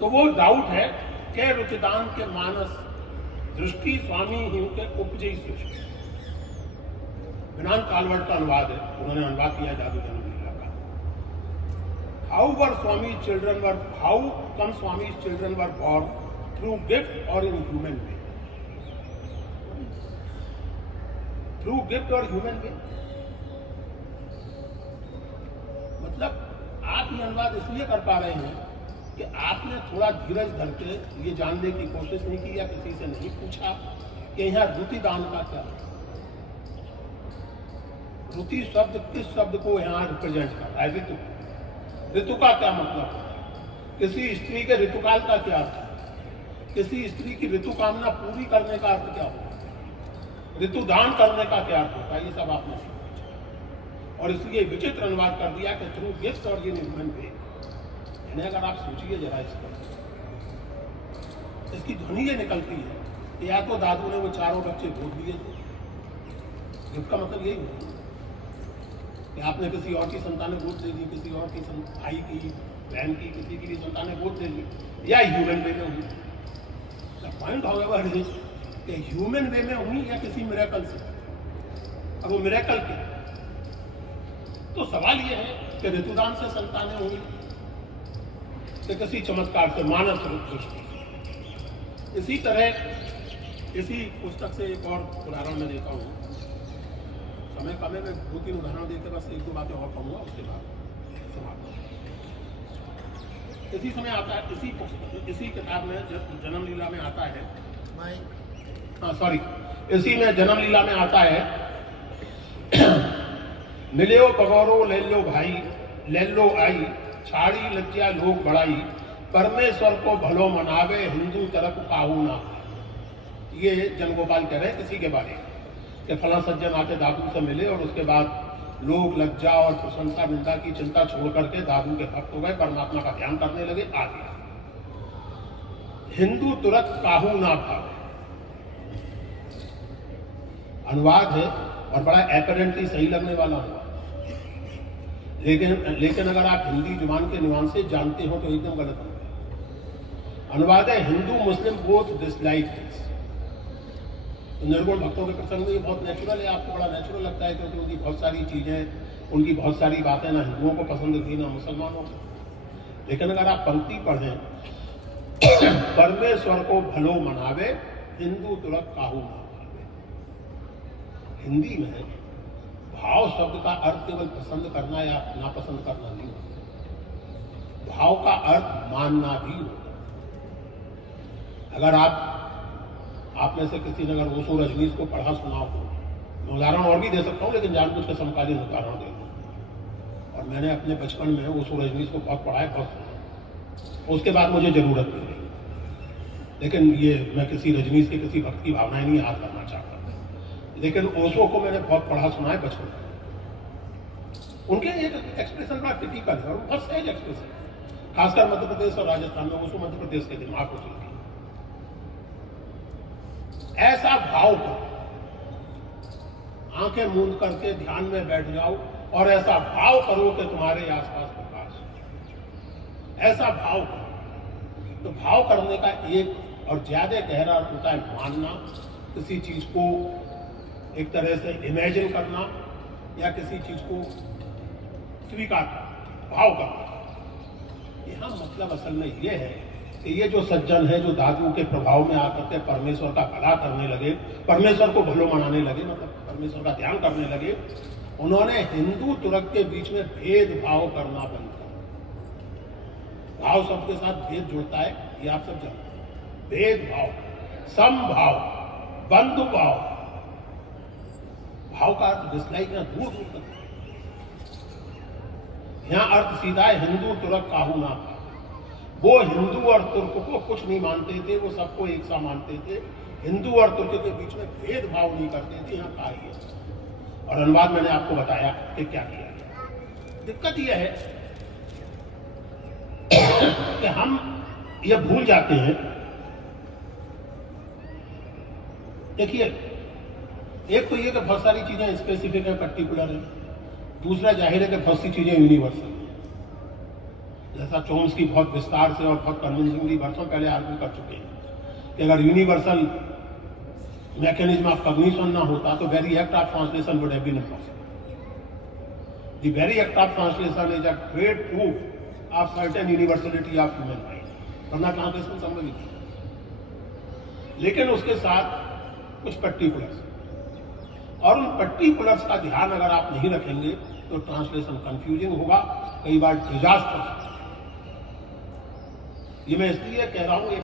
तो वो डाउट है कि रुचिदान के मानस दृष्टि स्वामी हिम के उपजयी सृष्टि। विनान कालवट का अनुवाद है, उन्होंने अनुवाद किया जादू जन्मलीला का। How come Swami children were born through gift or in human way. Through gift or human way मतलब आप ये अनुवाद इसलिए कर पा रहे हैं कि आपने थोड़ा धीरज धर के ये जानने की कोशिश नहीं की या किसी से नहीं पूछा कि यहाँ रुतिदान का क्या है। रुति शब्द किस शब्द को यहाँ रिप्रेजेंट कर रहा है? ऋतु। ऋतु का क्या मतलब है? किसी स्त्री के ऋतुकाल का क्या अर्थ है? किसी स्त्री की ऋतु कामना पूरी करने का अर्थ क्या होगा? ऋतुदान करने का क्या अर्थ होता है? ये सब आपने सीखा और इसलिए विचित्र अनुवाद कर दिया कि थ्रू गिफ्ट और ये निर्मन वे। अगर आप सोचिए जरा इस पर, इसकी ध्वनि ये निकलती है कि या तो दादू ने वो चारों बच्चे गोद लिए थे, गिफ्ट का मतलब यही है कि आपने किसी और की संतानें गोद दे दी, किसी और की भाई की, बहन की, किसी की भी संतानें गोद दे दी, या ह्यूमन वे में हुई। पॉइंट हाउएवर इज कि ह्यूमन वे में हुई या किसी मिरेकल से। अब वो मिरेकल के तो सवाल ये है कि ऋतुदान से संतानें हुई कि किसी चमत्कार से, मानस दृष्टि से। इसी तरह इसी पुस्तक से एक और उदाहरण मैं देता हूँ। समय कम है, मैं 2-3 उदाहरण देकर बस 1-2 बातें और कहूँगा, उसके बाद समाप्त। इसी समय आता है, इसी पुस्तक, इसी किताब में जन्म लीला में आता है, इसी में जन्म लीला में आता है मिले पगौरो ले लो भाई, ले लो आई, छाड़ी लज्जा लोग बढ़ाई, परमेश्वर को भलो मनावे, हिंदू तरफ काहू ना। ये जनगोपाल कह रहे हैं किसी के बारे में कि फला सज्जन आके दादू से मिले और उसके बाद लोग लज्जा और प्रशंसा निंदा की चिंता छोड़ करके दादू के भक्त हो गए, परमात्मा का ध्यान करने लगे। आ गया हिंदू तुरंत काहू ना भावे। अनुवाद है और बड़ा एपरेंटली सही लगने वाला अनुवाद, लेकिन अगर आप हिंदी जुबान के नुआंसेस जानते हो तो एकदम गलत होगा। अनुवाद है हिंदू मुस्लिम बोथ डिसलाइक दिस। निर्गुण भक्तों के प्रसंग में ये बहुत नेचुरल है, आपको बड़ा नेचुरल लगता है क्योंकि उनकी बहुत सारी चीजें, उनकी बहुत सारी बातें ना हिंदुओं को पसंद थी ना मुसलमानों को। लेकिन अगर आप पंक्ति पढ़ें परमेश्वर को भलो मनावे, हिंदू तुरक काहू ना भावे। हिंदी में भाव शब्द का अर्थ केवल पसंद करना या नापसंद करना नहीं होता, भाव का अर्थ मानना भी होता। अगर आप में से किसी ने अगर ओशो रजनीश को पढ़ा सुना हो, मैं उदाहरण और भी दे सकता हूँ लेकिन जानबूझ के समकालीन उदाहरण दे दूँ। और मैंने अपने बचपन में ओशो रजनीश को बहुत पढ़ा है, बहुत सुना। उसके बाद मुझे जरूरत नहीं रही। लेकिन ये मैं किसी रजनीश के किसी भक्त की भावनाएं नहीं याद करना चाहता, लेकिन ओशो को मैंने बहुत पढ़ा सुना है बचपन में। उनके एक एक्सप्रेशन बड़ा टिपिकल है और बहुत सहज एक्सप्रेशन, खासकर मध्य प्रदेश और राजस्थान में। ओशो मध्य प्रदेश के दिमाग को चलती है। ऐसा भाव करो, आंखें मूंद करके ध्यान में बैठ जाओ और ऐसा भाव करो कि तुम्हारे आसपास प्रकाश। ऐसा भाव करो। तो भाव करने का एक और ज्यादा गहरा अर्थ होता है मानना, किसी चीज को एक तरह से इमेजिन करना या किसी चीज को स्वीकार करना, भाव करना। यहाँ मतलब असल में ये है कि ये जो सज्जन है जो दादू के प्रभाव में आकर के परमेश्वर का भला करने लगे, परमेश्वर को भलो मनाने लगे, मतलब परमेश्वर का ध्यान करने लगे, उन्होंने हिंदू तुरक के बीच में भेदभाव करना बंद कर। भाव शब्द के साथ भेद जुड़ता है, ये आप सब जानते हैं। भेदभाव, समभाव, बंधु भाव। भाव का अर्थ डिसलाइक या दूर दूर तक। यहां अर्थ सीधा है हिंदू तुरक काहू ना। वो हिंदू और तुर्क को कुछ नहीं मानते थे, वो सबको एक सा मानते थे। हिंदू और तुर्क के बीच में भेदभाव नहीं करते थे। यहाँ कहा है और अनुवाद मैंने आपको बताया कि क्या किया गया। दिक्कत यह है कि हम ये भूल जाते हैं। देखिए, एक तो ये कि बहुत सारी चीजें स्पेसिफिक है, पर्टिकुलर है। दूसरा जाहिर है कि बहुत सी चीजें यूनिवर्सल है। जैसा चोम्स्की बहुत विस्तार से और बहुत कन्विंसिंगली वर्षों पहले आर्ग्यू कर चुके हैं कि अगर यूनिवर्सल मैकेनिज्म ऑफ कॉग्निशन ना होता तो very act of translation would have been impossible. The very act of translation is a great proof of certain universality of human mind, वरना ट्रांसलेशन संभव ही नहीं। लेकिन उसके साथ कुछ पर्टिकुलर्स, और उन पर्टिकुलर्स का ध्यान अगर आप नहीं रखेंगे तो ट्रांसलेशन कंफ्यूजिंग होगा, कई बार डिजास्टर। ये मैं इसलिए कह रहा हूं